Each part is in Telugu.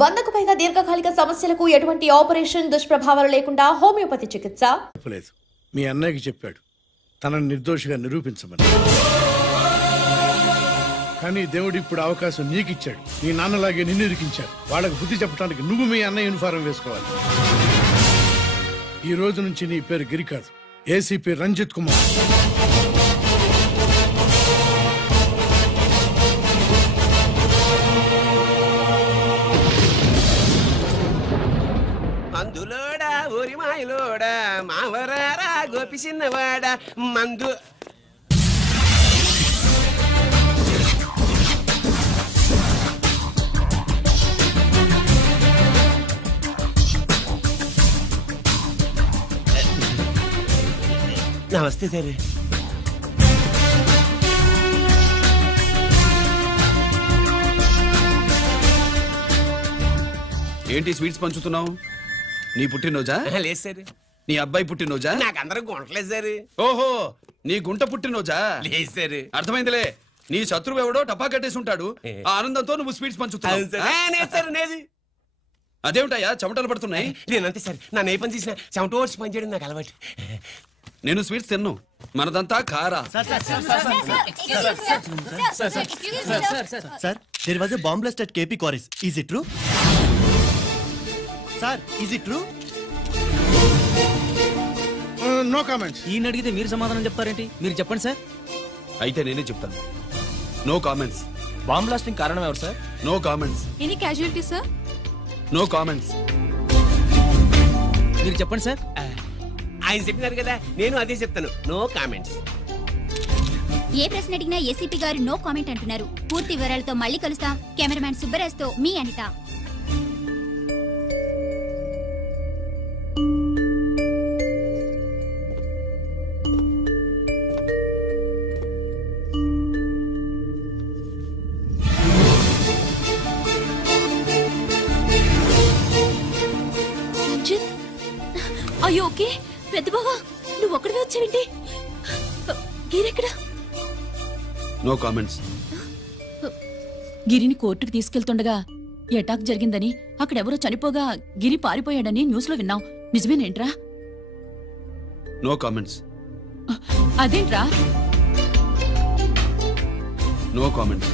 100కు పైగా దీర్ఘకాలిక సమస్యలకు ఎటువంటి ఆపరేషన్ దుష్ప్రభావాలు లేకుండా హోమియోపతి చికిత్స. చెప్పలేదు, మీ అన్నయ్యకి చెప్పాడు తనని నిర్దోషిగా నిరూపించమని. కానీ దేవుడు ఇప్పుడు అవకాశం నీకు ఇచ్చాడు. నీ నాన్నలాగే నిన్ను ఇరికించాడు. వాళ్ళకు బుద్ధి చెప్పడానికి నువ్వు మీ అన్నయ్య యూనిఫారం వేసుకోవాలి. ఈ రోజు నుంచి నీ పేరు గిరి కాదు, ఏసీపీ రంజిత్ కుమార్. మందులోడా ఊరి మాయలోడా మావరారా గోపి చిన్నవాడా మందు. నమస్తే సార్. ఏంటి స్వీట్స్ పంచుతున్నావు? నీ పుట్టినరోజా? లేదు సార్. నీ అబ్బాయి పుట్టినరోజా? నాకు అందరూ గుంటలేదు సార్. ఓహో, నీ గుంట పుట్టినరోజా? లేదు సార్. అర్థమైందిలే. నీ శత్రువు ఎవడో టపా కట్టేసి ఉంటాడు. ఆ ఆనందంతో నువ్వు స్వీట్స్ పంచుతున్నావు. అదేమిటయ్యా చెమటలు పడుతున్నాయి? నేనంతే సార్, నా ఏ పని చేసినా చెమట ఓడ్చి పని చేయడం నాకు అలవాటు. నేను స్వీట్స్ తిన్ను, మనదంతా కారా. Sir, there was a bomb blast at KP Quarries. Is it true? Sir, is it true? No comments. ఈయన అడిగితే మీరు సమాధానం చెప్తారేంటి? మీరు చెప్పండి సార్. అయితే నేనే చెప్తాను. No comments. బాంబ్ బ్లాస్టింగ్ కారణం ఎవరు sir? No comments. Any casualty sir? No comments. మీరు చెప్పండి సార్. ఆయన చెప్పినారు కదా, నేను అదే చెప్తాను. No comments. ఏ ప్రశ్న అడిగినా ఏసీపీ గారు నో కామెంట్ అంటున్నారు. పూర్తి వివరాలతో మళ్ళీ కలుస్తాం. కెమెరామ్యాన్ సుబ్బరాజ్ తో మీ అనిత. అయ్యో ఓకే. పెద్ద బావా, నువ్వు ఒక్కడివే వచ్చావేంటి? గిరెక్కడా? No comments. గిరిని కోర్టుకు తీసుకెళ్తుండగా అటాక్ జరిగిందని, అక్కడెవరో చనిపోగా గిరి పారిపోయాడని న్యూస్ లో విన్నాం. నిజమేనేంట్రా? No comments. అదేంట్రా? No comments.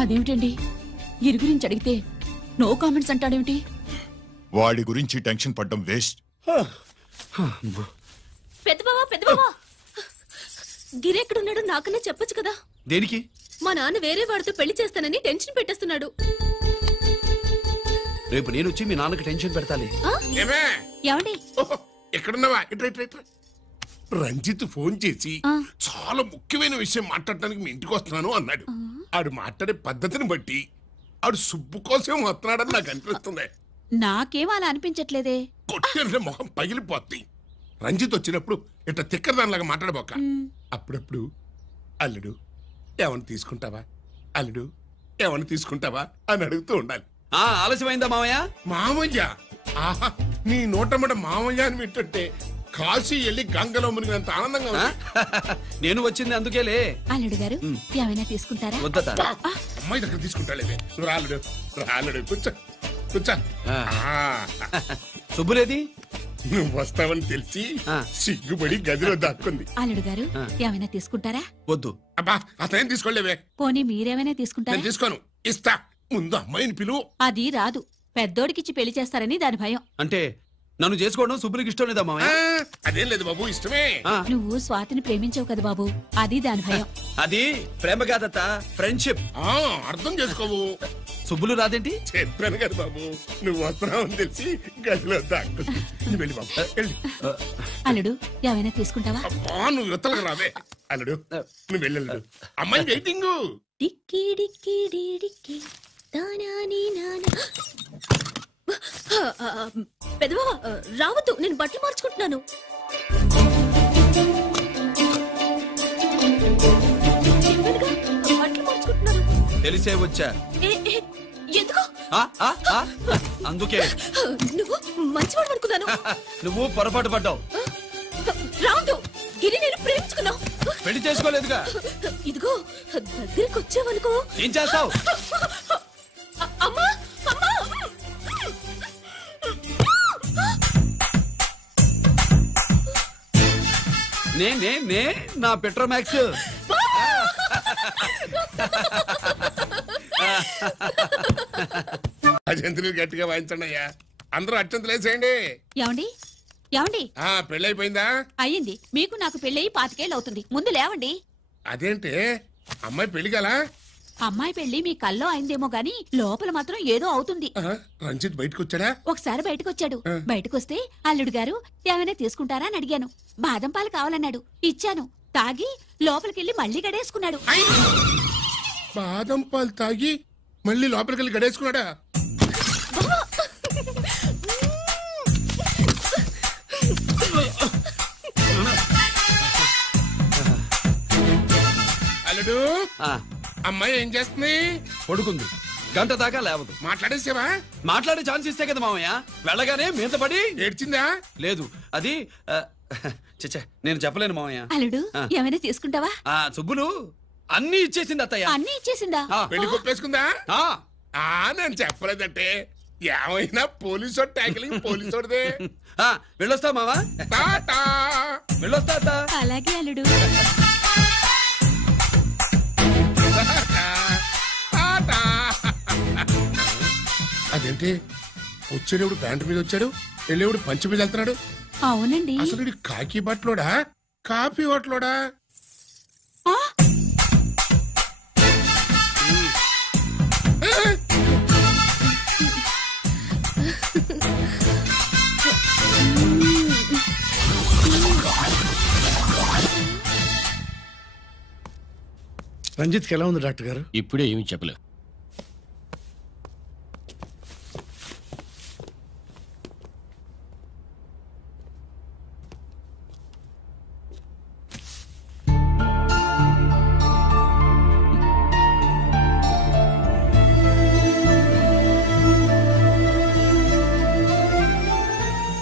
అదేమిటండి, గిరి గురించి అడిగితే నో కామెంట్స్ అంటాడేమిటి? వాడి గురించి టెన్షన్ పడ్డం వేస్ట్. పెద్ద బావా, గిరి ఎక్కడున్నాడు నాకన్నా చెప్పొచ్చు కదా. దేనికి? మా నాన్న వేరే వాడితో పెళ్లి చేస్తానని టెన్షన్ పెట్టేస్తున్నాడు. రేపు నేను వచ్చి మీ నాన్నకి టెన్షన్ పెడతాలి. ఏమండి ఎక్కడున్నావా? రంజిత్ ఫోన్ చేసి చాలా ముఖ్యమైన విషయం మాట్లాడటానికి మీ ఇంటికి వస్తున్నాను అన్నాడు. ఆడు మాట్లాడే పద్ధతిని బట్టి ఆడు సుబ్బు కోసం వస్తున్నాడని నాకు అనిపిస్తుంది. నాకేం అలా అనిపించట్లేదే. కొట్టే మొహం పగిలిపోద్ది. రంజిత్ వచ్చినప్పుడు ఇట్లా తిక్కరదానిలాగా మాట్లాడబోక. అప్పుడప్పుడు అల్లుడు ఏమన్నా తీసుకుంటావా, అల్లుడు ఏమన్నా తీసుకుంటావా అని అడుగుతూ ఉండాలి. ఆలస్యమైందా మామయ్య? మామయ్య? ఆహా, నీ నోటమ్మట మామయ్య అని వింటుంటే కాశీ వెళ్ళి గంగలో మునిగినంత ఆనందంగా ఉంది. నేను వచ్చింది అందుకేలే. అల్లుడు గారు ఏమైనా తీసుకుంటారా? వద్దట. అమ్మాయి దగ్గర తీసుకుంటాలేవే. రాలుడు రాలుడు కూర్చో కూర్చో. సుబ్బులేది? నువ్వు వస్తావని తెలిసి సిగ్గుపడి గదిలో దాక్కుంది. అల్లుడు గారు ఏమైనా తీసుకుంటారా? వద్దు. అబ్బా, అతనేం తీసుకోలేవే. పోనీ మీరేమైనా తీసుకుంటారా? నేను తీసుకోను, ఇస్తా. ముందు అమ్మాయిని పిలువు. అది రాదు, పెద్దోడికిచ్చి పెళ్లి చేస్తారని దాని భయం. అంటే నన్ను చేసుకోవడం సుబ్బులకి ఇష్టం లేదా మామయ్య? అదేం లేదు బాబు, ఇష్టమే. నువ్వు స్వాతిని ప్రేమించావు కదా బాబు, అది దాని భయం. అది ప్రేమ కాదత్త, ఫ్రెండ్షిప్. అర్థం చేసుకోవు. సుబ్బులు రాదేంటి? చెప్పాను కదా బాబు, నువ్వు వస్తున్నావని తెలిసి గదిలో దాక్కుంది. నువ్వు వెళ్ళి బాబు వెళ్ళి. అల్లుడు ఏమైనా తీసుకుంటావా? అబ్బా, నువ్వు యువతలకు రావే. అల్లుడు నువ్వు వెళ్ళడు, అమ్మాయి వెయిటింగ్. డిక్కి డిక్కి డిక్కి దానాని నానా. పెద్దవా రావద్దు, నేను బట్టలు మార్చుకుంటున్నాను. బట్టలు మార్చుకుంటున్నాను. తెలిసే వచ్చా. ఎందుకు? అందుకే. నువ్వు మంచివాడు అనుకున్నాను. నువ్వు పొరపాటు పడ్డావు. రావద్దు, గిరి నేను ప్రేమించుకున్నావు. పెళ్లి చేసుకోలేదుగా. ఇదిగో దగ్గరికి వచ్చావనుకో. ఏం చేస్తావు? అమ్మా అమ్మా నే నా పెట్రోమాక్స్. అజంతులు గట్టిగా వాయించండి అయ్యా. అందరూ అత్యంతలు వేసేయండి. ఏమండి ఏమండి పెళ్ళి అయిపోయిందా? అయ్యింది. మీకు నాకు పెళ్ళయి 5 ఏళ్ళు అవుతుంది. ముందు లేవండి. అదేంటి అమ్మాయి పెళ్లి గల? అమ్మాయి పెళ్లి మీ కల్లో అయిందేమో గాని లోపల మాత్రం ఏదో అవుతుంది. రంజిత్ బయటకు వచ్చాడా? ఒకసారి బయటకొచ్చాడు. బయటకొస్తే అల్లుడు గారు ఏమైనా తీసుకుంటారా అని అడిగాను. బాదం పాలు కావాలన్నాడు. ఇచ్చాను. తాగి లోపలికెళ్ళి మళ్ళీ గడేసుకున్నాడు. బాదం పాలు తాగి మళ్ళీ లోపలికి వెళ్ళి గడేసుకున్నాడా? అల్లుడు, అమ్మాయి ఏం చేస్తుంది? పడుకుంది. గంట దాకా లేవదు. మాట్లాడేసేవా? మాట్లాడే ఛాన్స్ ఇస్తే కదా మామయ్య. వెళ్ళగానే మీద పడి ఏడ్చిందా? లేదు, అది చచ్చా నేను చెప్పలేను మామయ్య. అల్లుడు ఏమైనా తీసుకుంటావా? సుబ్బులు అన్ని ఇచ్చేసింది అత్తయ్య. అన్ని ఇచ్చేసిందా? పెళ్లి కొప్పేసుకుందా? నేను చెప్పలేదంటే ఏమైనా పోలీసు ట్యాకిలింగ్ పోలీసోడిదే. వెళ్ళొస్తా మావా. వెళ్ళొస్తా. అలాగే అల్లుడు. అదేంటి వచ్చేటప్పుడు ప్యాంటు మీద వచ్చాడు, వెళ్ళేవాడు పంచి మీద వెళ్తున్నాడు? అవునండి. అసలు కాకి బట్టలోడా కాఫీ బట్టలోడా? రంజిత్కి ఎలా ఉంది డాక్టర్ గారు? ఇప్పుడే ఏమి చెప్పలేదు.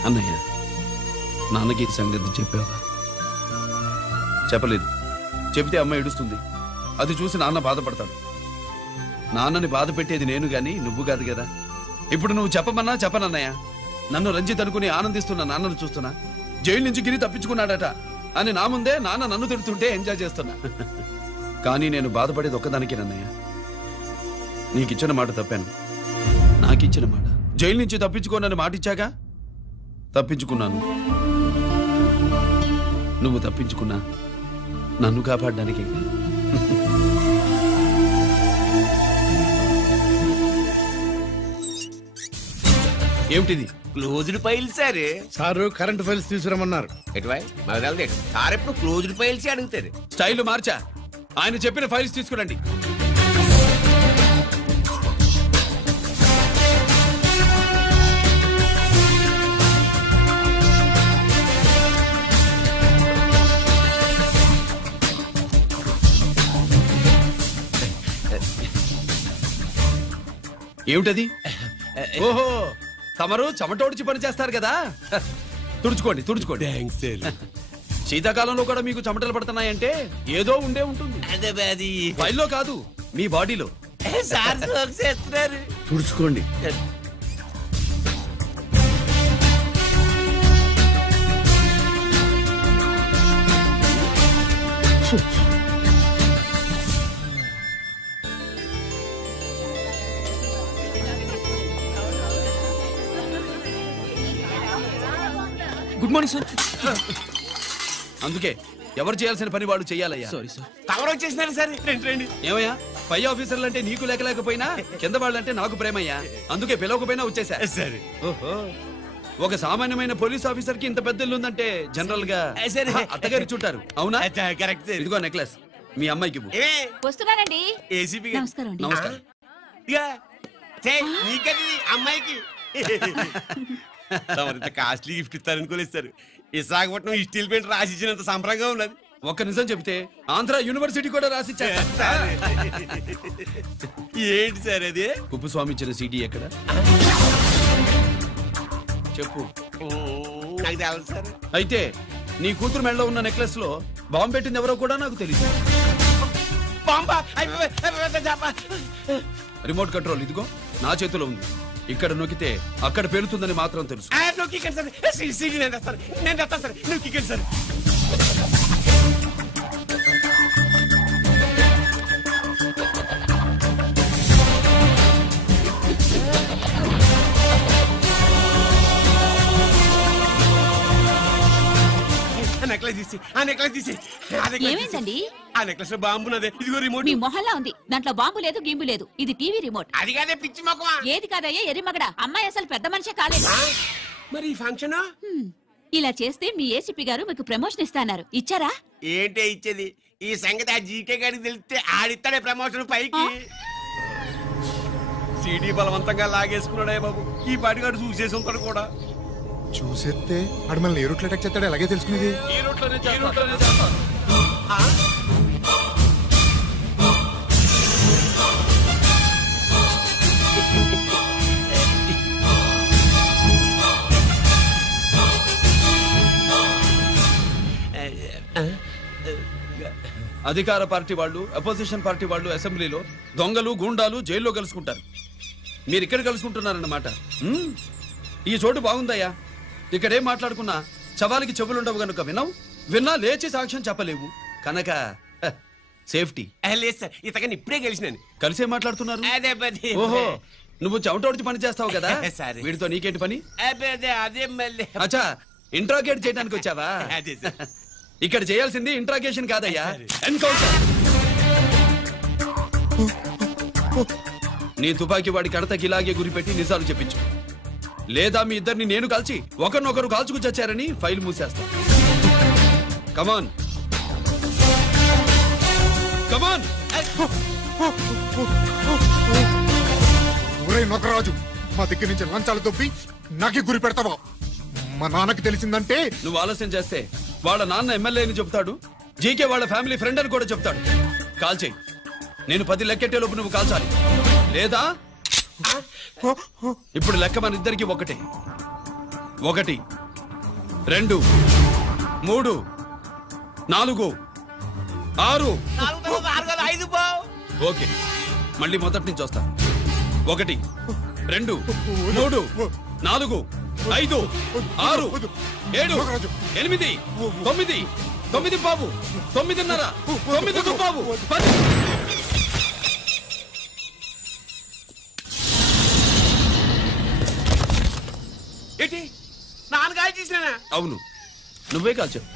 అన్నయ్య, నాన్నకి సంగతి చెప్పావా? చెప్పలేదు. చెబితే అమ్మ ఏడుస్తుంది. అది చూసి నాన్న బాధపడతాడు. నాన్నని బాధ పెట్టేది నేను గాని నువ్వు కాదు కదా. ఇప్పుడు నువ్వు చెప్పమన్నా చెప్పనన్నయ్య. నన్ను రంజిత్ అనుకుని ఆనందిస్తున్న నాన్నను చూస్తున్నా. జైలు నుంచి గిరి తప్పించుకున్నాడట అని నా ముందే నాన్న నన్ను తిడుతుంటే ఎంజాయ్ చేస్తున్నా. కానీ నేను బాధపడేది ఒక్కదానికి నన్నయ్య. నీకిచ్చిన మాట తప్పాను. నాకిచ్చిన మాట జైలు నుంచి తప్పించుకోనని మాటిచ్చాగా తప్పించుకున్నాను. నువ్వు తప్పించుకున్నా నన్ను కాపాడడానికి. ఏమిటిది? Closed file sir. Sir current files తీసుకురమ్మన్నారు. సార్ ఎప్పుడు క్లోజ్డ్ ఫైల్స్ అడుగుతారు. స్టైల్ మార్చా. ఆయన చెప్పిన ఫైల్స్ తీసుకురండి. ఏమిటది? ఓహో, తమరు చెమటోడిచి పని చేస్తారు కదా. తుడుచుకోండి. శీతాకాలంలో కూడా మీకు చెమటలు పడుతున్నాయంటే ఏదో ఉండే ఉంటుంది. ఫైల్లో కాదు, మీ బాడీలో. తుడుచుకోండి. Good morning sir. అందుకే ఎవరు చేయాల్సిన పని వాళ్ళు చెయ్యాలయ్యా. Sorry sir. కవర్ వచ్చేసినారు సార్. రండి. ఏమయ్యా, పై ఆఫీసర్లు అంటే నీకు లేకపోయినా కింద వాళ్ళంటే నాకు ప్రేమయ్యా. అందుకే పిలవకపోయినా వచ్చేసా. సరే. ఓహో, ఒక సామాన్యమైన పోలీస్ ఆఫీసర్ కి ఇంత పెద్ద ఇల్లు ఉందంటే జనరల్ గా అత్తగారు చుట్టారు. అవునా? కరెక్ట్. ఇదిగో నెక్లెస్ మీ అమ్మాయికి. వస్తున్నానండి. ఏసీపీ నమస్కారం అండి. నమస్కారం. అమ్మాయికి కాస్ట్లీ గిఫ్ట్ ఇస్తారనుకోలేదు సార్. విశాఖపట్నం స్టీల్ పెయింట్ రాసిచ్చినంత సంబరంగా ఉన్నది. ఒక్క నిజం చెప్తే ఆంధ్ర యూనివర్సిటీ కూడా రాసిచ్చారు. ఏంటి సార్ అది? కుప్పస్వామి ఇచ్చిన సీడీ ఎక్కడ చెప్పు. నాకు తెలుసు సార్. అయితే నీ కూతురు మెడలో ఉన్న నెక్లెస్ లో బాంబు పెట్టింది ఎవరో కూడా నాకు తెలియదు. రిమోట్ కంట్రోల్ ఇదిగో నా చేతిలో ఉంది. ఇక్కడ నొక్కితే అక్కడ పేలుతుందని మాత్రం తెలుసు. ఏమైందండి? ఆ నెక్లెస్ లో బాంబున్నదే. ఇదిగో రిమోట్. మీ మొహల్లా ఉంది. దాంట్లో బాంబు లేదు, గింబు లేదు. ఇది టీవీ రిమోట్. అది కాదే పిచ్చి మొక్కవా. ఏది కాదయ్యా ఎర్రిమగడ. అమ్మాయి అసలు పెద్ద మనిషే కాలేదు. మరి ఈ ఫంక్షన్ ఇలా చేస్తే మీ ఏసీపీ గారు మీకు ప్రమోషన్ ఇస్తాన్నారు. ఇచ్చారా? ఏంటే ఇచ్చేది? ఈ సంగతి ఆ జీకే గారికి తెలిస్తే ఆడిస్తాడే ప్రమోషన్ పైకి. సిడి బలవంతంగా లాగేసుకున్నాడే బాబు. ఈ పాటిగాడు చూసేసి ఉంటాడు కూడా. చూసేస్తే అడు మనల్ని ఏ రూట్లో అటాక్ చేస్తాడు అలాగే తెలుసుకునేది. ఈ రూట్లోనే చేస్తాను. అధికార పార్టీ వాళ్ళు, అపోజిషన్ పార్టీ వాళ్ళు అసెంబ్లీలో, దొంగలు గూండాలు జైల్లో కలుసుకుంటారు. మీరు ఇక్కడ కలుసుకుంటున్నారన్నమాట. ఈ చోటు బాగుందయ్యా. ఇక్కడేం మాట్లాడుకున్నా శవానికి చెవులుండవు గనుక విన్నా లేచి సాక్ష్యం చెప్పలేవు కనుక సేఫ్టీ. లేదు సార్, ఇతగాని ఇప్పుడే కలిసినాను. కలిసే మాట్లాడుతున్నారు. అదే ఓహో, నువ్వు చెమటోడ్చి పని చేస్తావు కదా. సరే. వీడితో నీకేంటి పని? అదే మళ్ళీ. అచ్చా, ఇంట్రాగేట్ చేయడానికి వచ్చావా? అదే సార్. ఇక్కడ చేయాల్సింది ఇంట్రాగేషన్ కాదయ్యా, ఎన్కౌంటర్. నీ తుపాకీ వాడి కడతకి ఇలాగే గురిపెట్టి నిజాలు చెప్పించు. లేదా మీ ఇద్దరిని నేను కాల్చి ఒకరినొకరు కాల్చుకు చచ్చారని ఫైల్ మూసేస్తా. కమాన్ కమాన్. ఒరే నొకరాజు, మా దగ్గర నుంచి లంచాలు దొబ్బి నాకే గురి పెడతావా? మా నాన్నకి తెలిసిందంటే నువ్వు ఆలస్యం చేస్తే వాళ్ళ నాన్న ఎమ్మెల్యే అని చెప్తాడు, జీకే వాళ్ళ ఫ్యామిలీ ఫ్రెండ్ అని కూడా చెప్తాడు. కాల్ చేయి. నేను 10 లెక్కెట్టే లోపు నువ్వు కాల్చాలి. లేదా ఇప్పుడు లెక్క మన ఇద్దరికి ఒకటే. 1 2 3 4 6. ఓకే, మళ్ళీ మొదటి నుంచి వస్తా. 1 2 3 4 5 6 7 8 9 9 బాబు 9:30 9 బాబు 10. ఏంటి నాన్నగారు చేసినా? అవును, నువ్వే కాల్చావు.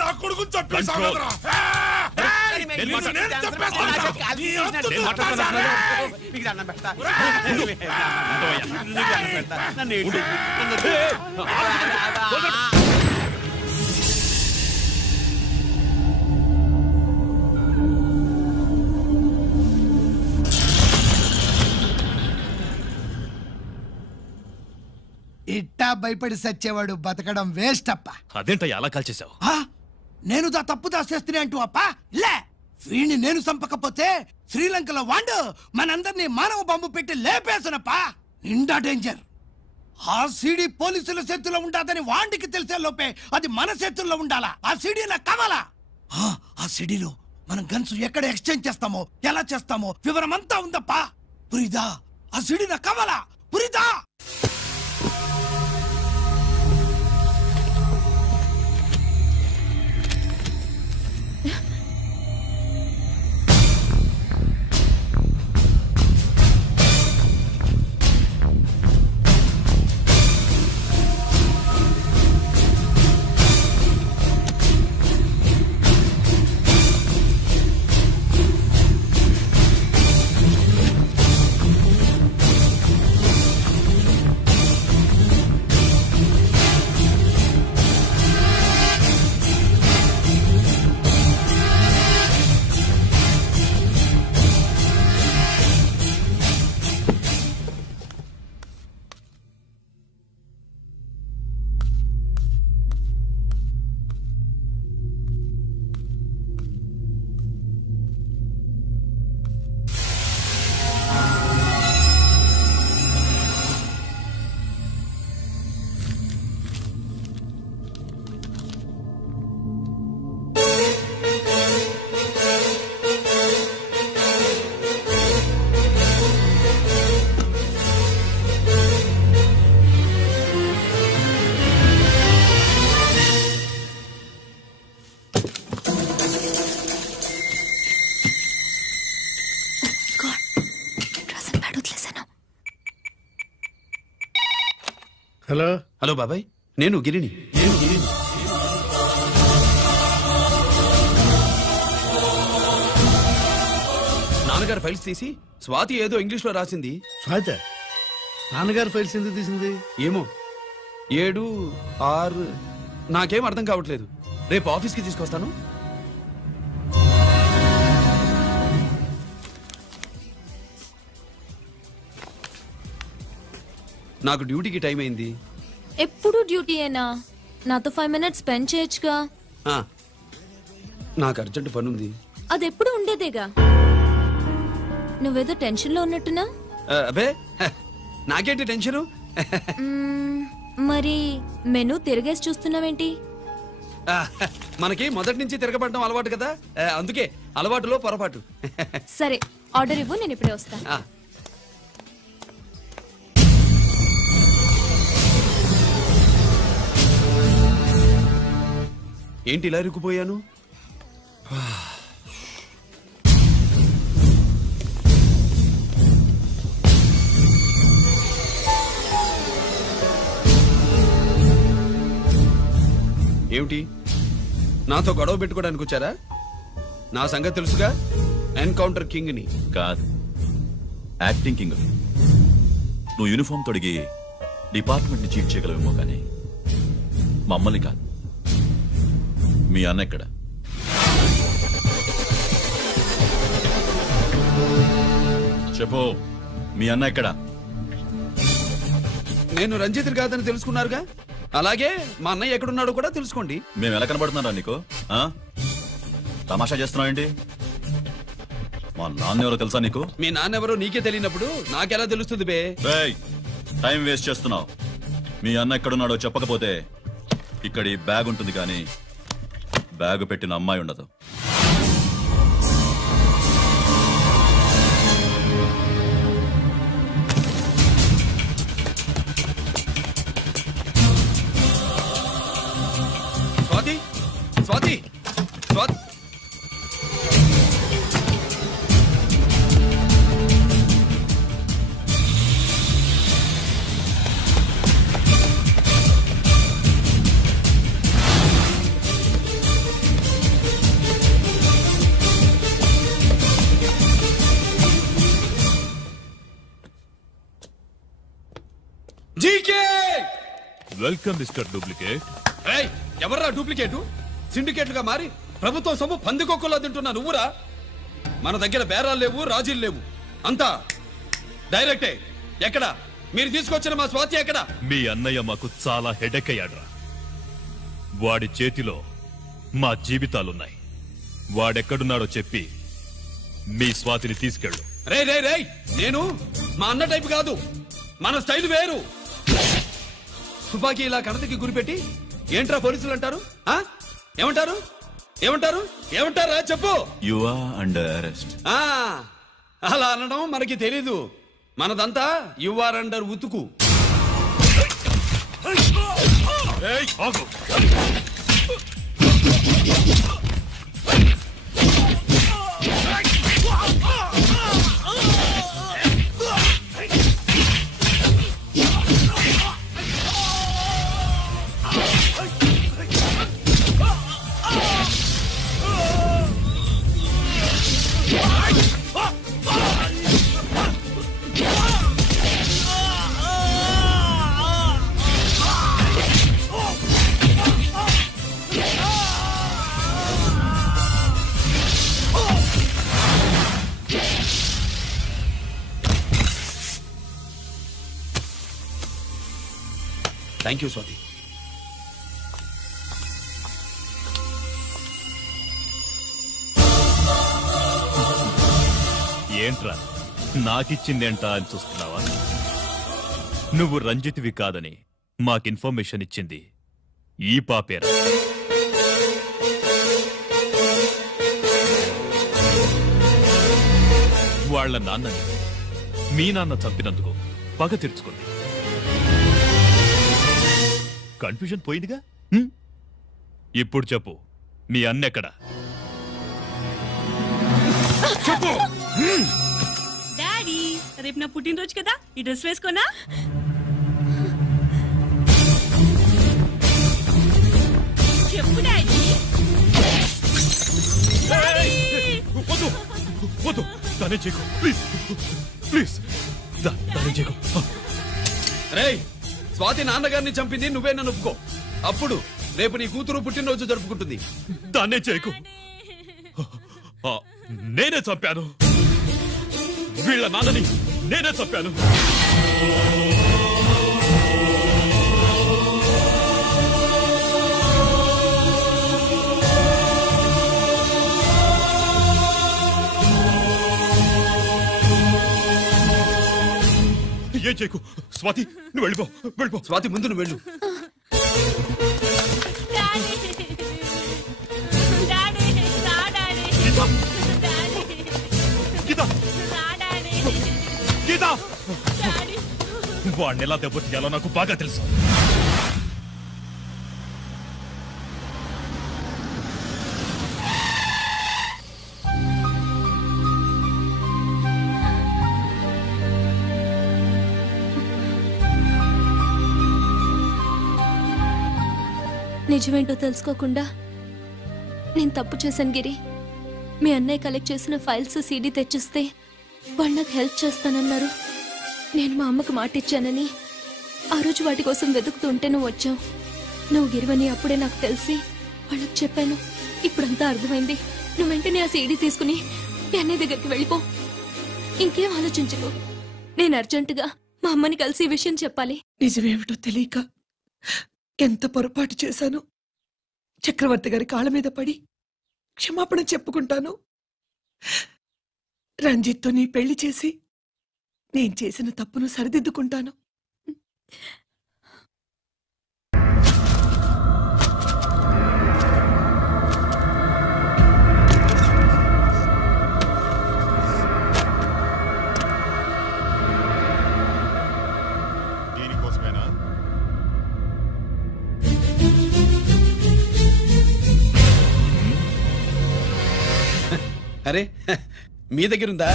నా కొడుకు చంపేశావు. ఇట్టా భయపడి సచ్చేవాడు బతకడం వేస్ట్ అప్ప. అదేంటయ్యా అలా కాల్చేశావు? నేను తప్పు దాచేస్తున్నా అంటూ అప్ప లే. వీణ్ణి నేను చంపకపోతే శ్రీలంకలో వాండు మనందరినీ మానవ బాంబు పెట్టి లేపేసనప్ప. నిండా డేంజర్. ఆ సీడీ పోలీసుల చేతుల్లో ఉండాదని వాండికి తెలిసే లోపే అది మన చేతుల్లో ఉండాలా. ఆ సీడీ నా కావాలా. ఆ సీడీలో మనం గన్స్ ఎక్కడ ఎక్స్చేంజ్ చేస్తామో, ఎలా చేస్తామో వివరమంతా ఉందప్పా. పురిదా, ఆ సీడీ నా కావాలా. పురిదా. హలో హలో బాబాయ్, నేను గిరిని. నాన్నగారు ఫైల్స్ తీసి స్వాతి ఏదో ఇంగ్లీష్ లో రాసింది. స్వాతి నాన్నగారు ఫైల్స్ ఎందుకు తీసింది? ఏమో 7, 6 నాకేం అర్థం కావట్లేదు. రేపు ఆఫీస్కి తీసుకొస్తాను. నాకు డ్యూటీకి టైం అయింది. ఎప్పుడు డ్యూటీయేనా? నాతో 5 minutes స్పెండ్ చేయొచ్చుగా. నాకు అర్జెంట్ పని ఉంది. అది ఎప్పుడు ఉండేదేగా. నువ్వేదో టెన్షన్ లో ఉన్నట్టున్నా? అబే నాకేంటి టెన్షను? మరి మెనూ తిరగేసి చూస్తున్నావేంటి? మనకి మొదటి నుంచి తిరగబడడం అలవాటు కదా, అందుకే అలవాటులో పొరపాటు. సరే ఆర్డర్ ఇవ్వు, నేను ఇప్పుడే వస్తా. ఏంటి ఇలా ఇరుక్కుపోయాను? ఏమిటి, నాతో గొడవ పెట్టుకోవడానికి వచ్చారా? నా సంగతి తెలుసుగా, ఎన్కౌంటర్ కింగ్ ని. కాదు, యాక్టింగ్ కింగ్. నువ్వు యూనిఫామ్ తొడిగి డిపార్ట్మెంట్ ని చీట్ చేయగలవేమో కానీ మమ్మల్ని కాదు. మీ అన్న ఎక్కడ? చెప్పు, మీ అన్న ఎక్కడ? నేను రంజిత్ కాదని తెలుసుకున్నారుగా, అలాగే మా అన్నయ్య ఎక్కడున్నాడో కూడా తెలుసుకోండి. మేము ఎలా కనబడుతున్నారా నీకు? తమాషా చేస్తున్నావు ఏంటి? మా నాన్న ఎవరో తెలుసా నీకు? మీ నాన్నెవరో నీకే తెలియనప్పుడు నాకెలా తెలుస్తుంది బే? టైం వేస్ట్ చేస్తున్నావు. మీ అన్న ఎక్కడున్నాడో చెప్పకపోతే ఇక్కడ ఈ బ్యాగ్ ఉంటుంది కానీ బ్యాగ్ పెట్టిన అమ్మాయి ఉండదు. Swathi, Swathi, Swathi. GK welcome mister duplicate. ఎవర్రా డూప్లికేటు? సిండికేట్లుగా మారి ప్రభుత్వం సొమ్ము పందికొక్కులా తింటున్నా నువ్వురా? మన దగ్గర బేరాలు లేవు, రాజీలు లేవు, అంతా డైరెక్టే. ఎక్కడ మీరు తీసుకొచ్చిన మా స్వాతి ఎక్కడ? మీ అన్నయ్య మాకు చాలా హెడెక్ అయ్యాడ్రా. వాడి చేతిలో మా జీవితాలున్నాయి. వాడెక్కడున్నాడో చెప్పి మీ స్వాతిని తీసుకెళ్ళు. రే రే రే, నేను మా అన్న టైపు కాదు, మన స్టైల్ వేరు. తుపాకీ ఇలా కణతకి గురిపెట్టి ఏంట్రా పోలీసులు అంటారు? ఏమంటారు? ఏమంటారు? ఏమంటారా చెప్పు. You are under arrest. అలా అనడం మనకి తెలీదు. మనదంతా యు ఆర్ అండర్ ఉతుకు. Thank you Swathi. ఏంట్రా నాకిచ్చిందేంటా అని చూస్తున్నావా? నువ్వు రంజిత్వి కాదని మాకు ఇన్ఫర్మేషన్ ఇచ్చింది ఈ పాపేరా. వాళ్ల నాన్నని మీ నాన్న చంపినందుకు పగ తీర్చుకుంది. కన్ఫ్యూజన్ పోయిందిగా. ఇప్పుడు చెప్పు, మీ అన్నెక్కడ? చెప్పు. డాడీ, రేపు నా పుట్టినరోజు కదా, ఈ డ్రెస్ వేసుకోనా? వద్దు దానే చేయకు ప్లీజ్ ప్లీజ్ దానే చేయకు. రేయ్, స్వాతి నాన్నగారిని చంపింది నువ్వే నన్ను ఒప్పుకో. అప్పుడు రేపు నీ కూతురు పుట్టినరోజు జరుపుకుంటుంది. దాన్నే చేయకు. నేనే చంపాను, వీళ్ళ నాన్నని నేనే చంపాను. ఏం చేయకు. స్వాతి నువ్వు వెళ్ళిపో. స్వాతి ముందు నువ్వు వెళ్ళు. వాడిని ఎలా దెబ్బతీయాలో నాకు బాగా తెలుసు. నిజమేంటో తెలుసుకోకుండా నేను తప్పు చేశాను గిరి. మీ అన్నయ్య కలెక్ట్ చేసిన ఫైల్స్ సీడీ తెచ్చిస్తే వాళ్ళు నాకు హెల్ప్ చేస్తానన్నారు. నేను మా అమ్మకు మాట ఇచ్చానని ఆ రోజు వాటి కోసం వెతుకుతుంటే నువ్వు వచ్చావు. నువ్వు గిరివని అప్పుడే నాకు తెలిసి వాళ్ళకి చెప్పాను. ఇప్పుడంతా అర్థమైంది. నువ్వు వెంటనే ఆ సీడీ తీసుకుని మీ అన్నయ్య దగ్గరికి వెళ్ళిపో. ఇంకేం ఆలోచించకు. నేను అర్జెంటుగా మా అమ్మని కలిసి ఈ విషయం చెప్పాలి. నిజమేమిటో తెలియక ఎంత పొరపాటు చేశాను. చక్రవర్తి గారి కాళ్ళ మీద పడి క్షమాపణ చెప్పుకుంటాను. రంజిత్తో నీ పెళ్లి చేసి నేను చేసిన తప్పును సరిదిద్దుకుంటాను. దీనికోసమేనా? అరే, మీ దగ్గరుందా?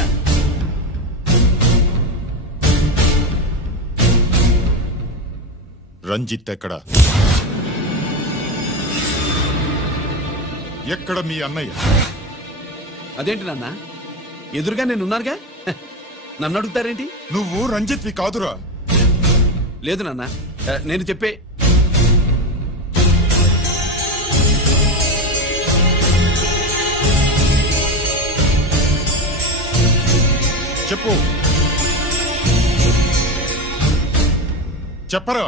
రంజిత్ ఎక్కడ? ఎక్కడ మీ అన్నయ్య? అదేంటి నాన్న, ఎదురుగా నేనున్నానుగా, నన్ను అడుగుతారేంటి? నువ్వు రంజిత్వి కాదురా. లేదు నాన్న, నేను చెప్పే చెప్పు. చెప్పరా,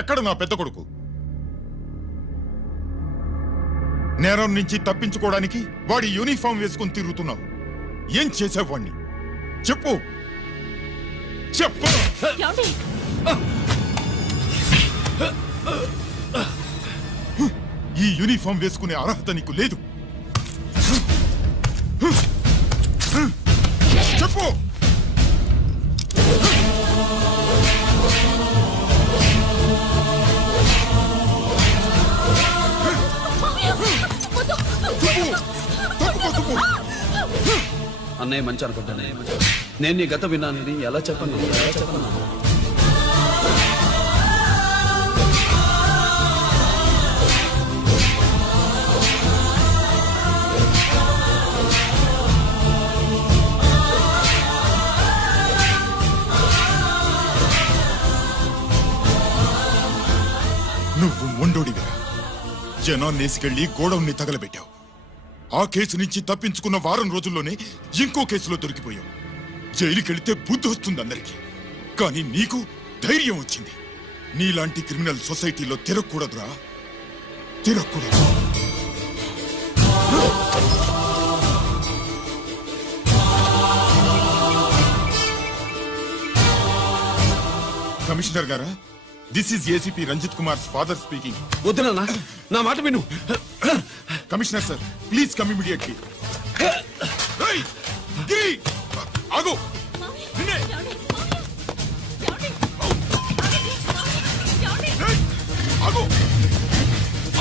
ఎక్కడ నా పెద్ద కొడుకు? నేరం నుంచి తప్పించుకోవడానికి వాడి యూనిఫామ్ వేసుకుని తిరుగుతున్నావు. ఏం చేసావు వాణ్ణి? చెప్పు చెప్పు. ఈ యూనిఫామ్ వేసుకునే అర్హత నీకు లేదు. చెప్పు. అన్నయ్య మంచి అనుకుంటానే. నేను నీ గత విన్నానని ఎలా చెప్పను? నువ్వు మొండోడిగా జనాన్నేసుకెళ్లి గోడౌన్ని తగలబెట్టావు. ఆ కేసు నుంచి తప్పించుకున్న వారం రోజుల్లోనే ఇంకో కేసులో దొరికిపోయావు. జైలుకెళ్తే బుద్ధి వస్తుంది అందరికీ, కానీ నీకు ధైర్యం వచ్చింది. నీలాంటి క్రిమినల్ సొసైటీలో తిరగకూడదురా, తిరగకూడదు. కమిషనర్ గారా, this is ACP Ranjith Kumar father speaking. వద్దు నాన్న, నా మాట విను. Commissioner sir, please come immediately. ఆగు. ఆగు.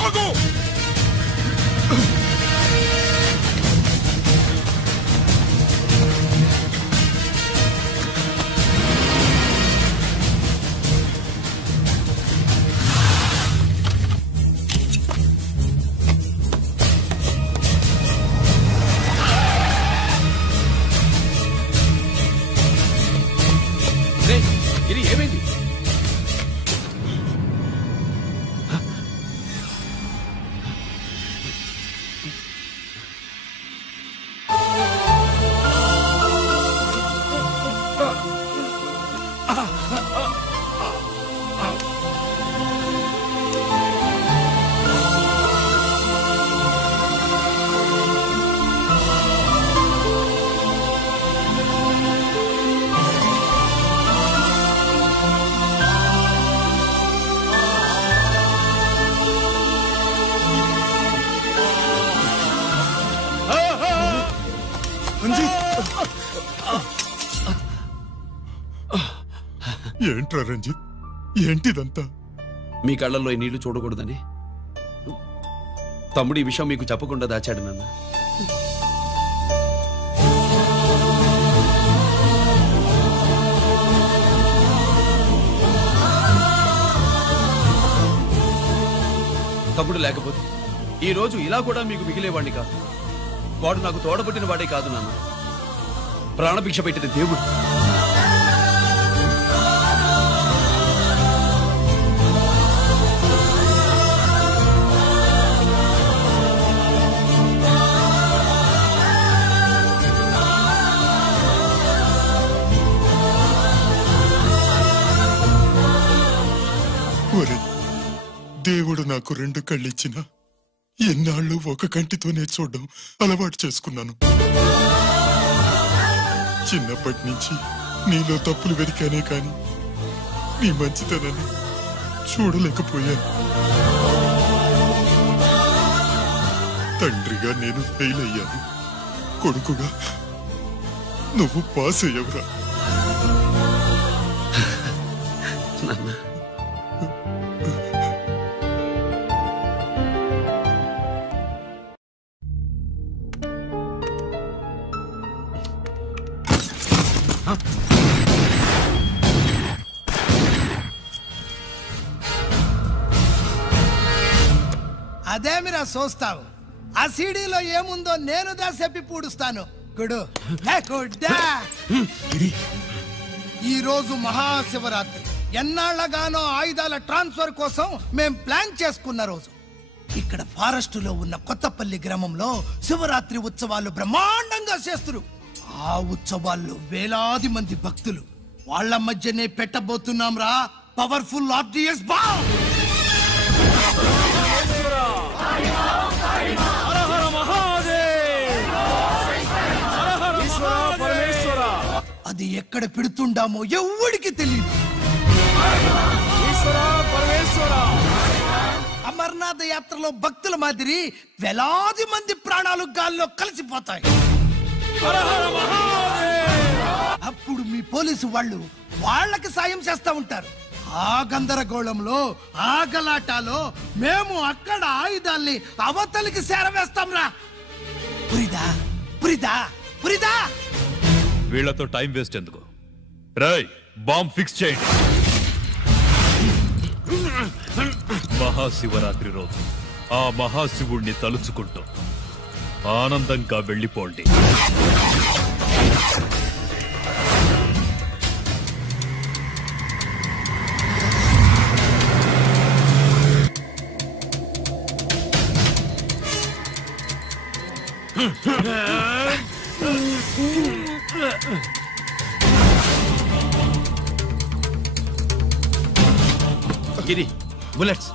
ఆగు. గిరి ఏమైంది? ఏంట్రా రంజిత్, ఏంటిదంతా? మీ కళ్ళల్లో ఈ నీళ్లు చూడకూడదని తమ్ముడు ఈ విషయం మీకు చెప్పకుండా దాచాడు నాన్న. తమ్ముడు లేకపోతే ఈ రోజు ఇలా కూడా మీకు మిగిలేవాడిని కాదు. వాడు నాకు తోడబుట్టిన వాడే కాదు నాన్న, ప్రాణభిక్ష పెట్టిన దేవుడు. దేవుడు నాకు 2 కళ్ళిచ్చిన ఎన్నాళ్ళు ఒక కంటితోనే చూడడం అలవాటు చేసుకున్నాను. చిన్నప్పటి నుంచి నీలో తప్పులు వెతికానే కాని నీ మంచితనాన్ని చూడలేకపోయాను. తండ్రిగా నేను ఫెయిల్ అయ్యాను, కొడుకుగా నువ్వు పాస్ అయ్యవురా. అదేమిరా చూస్తావు? ఆ సీడీలో ఏముందో నేను దా చెప్పి పూడుస్తాను. గుడు ఈ రోజు మహాశివరాత్రి. ఎన్నాళ్లగానో ఆయుధాల ట్రాన్స్ఫర్ కోసం మేం ప్లాన్ చేసుకున్న రోజు. ఇక్కడ ఫారెస్ట్ లో ఉన్న కొత్తపల్లి గ్రామంలో శివరాత్రి ఉత్సవాలు బ్రహ్మాండంగా చేస్తున్నారు. ఆ ఉత్సవాల్లో వేలాది మంది భక్తులు. వాళ్ళ మధ్యనే పెట్టబోతున్నాం రా పవర్ఫుల్ ఆర్డిఎస్ బాంబ్. అది ఎక్కడ పెడుతుండామో ఎవడికి తెలియదు. అమర్నాథ్ యాత్రలో భక్తుల మాదిరి వేలాది మంది ప్రాణాలు గాల్లో కలిసిపోతాయి. అప్పుడు మీ పోలీసు వాళ్ళు వాళ్ళకి సాయం చేస్తా ఉంటారు. ఆ గందరగోళంలో ఆ గలాటాలో మేము అక్కడ ఆయుధాల్ని అవతలికి చేరవేస్తాం రా. పురిదా పురిదా పురిదా. వీళ్లతో టైం వేస్ట్ ఎందుకు? రాయ్, బాంబ్ ఫిక్స్ చేయండి. మహాశివరాత్రి రోజు ఆ మహాశివుణ్ణి తలుచుకుంటూ ఆనందంగా వెళ్ళిపోండి. గిరి, bullets.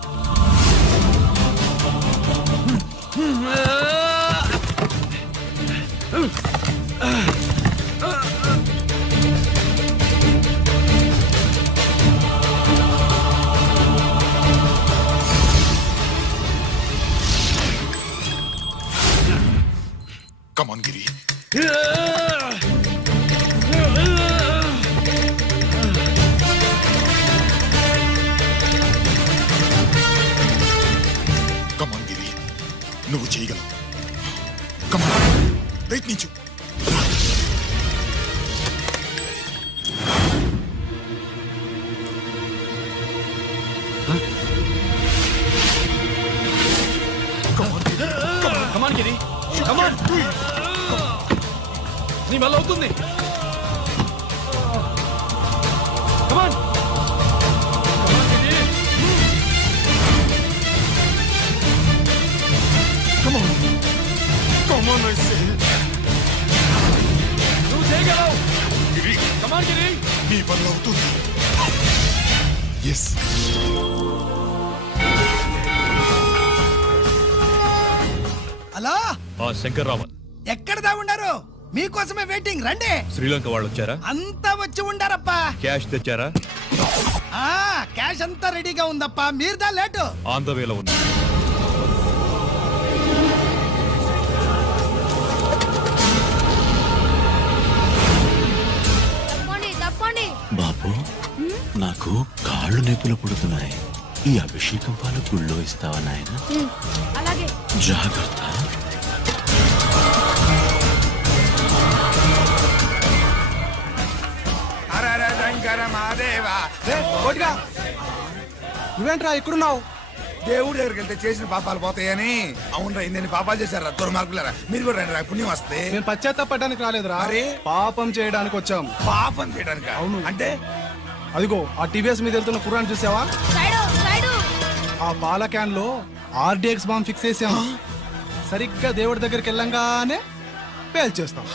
Come on, Giri. Come on, Giri. నువ్వు చేయగలవు. Come on. ప్రయత్నించు. Come on, Giri. Come on. నీ వల్ల అవుతుంది. Come on. Yes. Hello Shankar Raman, ఎక్కడ దాగుండారు? మీకోసమే వెయిటింగ్, రండి. శ్రీలంక వాళ్ళు వచ్చారా? అంతా వచ్చి ఉండారప్పా. క్యాష్ తెచ్చారా? క్యాష్ అంతా రెడీగా ఉందప్పా, మీరుదా లేటు. ఆన్ ద వేలో ఉంది. బాబు, నాకు కాళ్ళు నొప్పులు పుడుతున్నాయి. ఈ అభిషేకం పాలు గుళ్ళో ఇస్తావా నాయన? అలాగే. జాగ్రత్త. నువ్వేంట్రా ఇక్కడున్నావు? దేవుడి దగ్గరికి వెళ్తే చేసిన పాపాలు పోతాయని. అవునరా, ఇన్ని పాపాలు చేశారా దుర్మార్గులారా. మీరు కూడా రండి రా, పుణ్యం వస్తే. నేను పశ్చాత్తాపడడానికి రాలేదురా, పాపం చేయడానికి వచ్చాం. పాపం చేయడానికి? అవును. అంటే అదిగో ఆ టీవీఎస్ మీద వెళ్తున్న కుర్రాన్ని చూసావా? ఆ పాల క్యాన్ లో ఆర్డిఎక్స్ బాంబ్ ఫిక్స్ చేసాం. సరిగ్గా దేవుడి దగ్గరికి వెళ్ళంగానే పేల్చేస్తాం.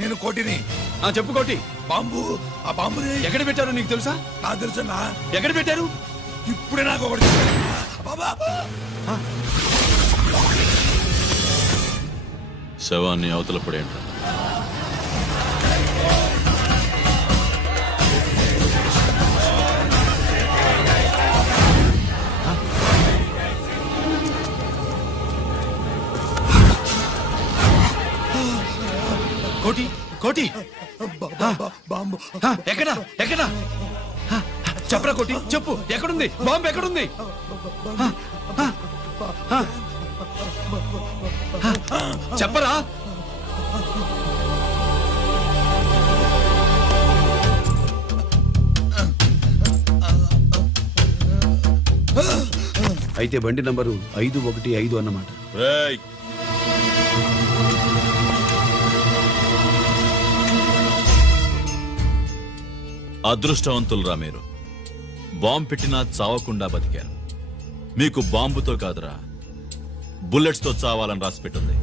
నేను కోటిని. చెప్పు కోటి. బాంబు, ఆ బాంబుని ఎక్కడ పెట్టారు నీకు తెలుసా? నాకు తెలుసన్నా. ఎక్కడ పెట్టారు? ఇప్పుడే నాకు ఒకటి బాబా. శవాన్ని అవతల పడేయండి. కోటి, కోటి, బాంబు ఎక్కడా ఎక్కడా? చెప్పరా కోటి, చెప్పు, ఎక్కడుంది బాంబు? ఎక్కడుంది? చెప్పరా? అయితే బండి నంబరు 515 అన్నమాట. అదృష్టవంతులరా మీరు. బాంబు పెట్టినా చావకుండా బతికారు. మీకు బాంబుతో కాదురా, బుల్లెట్స్ తో చావాలని రాసి పెట్టుంది.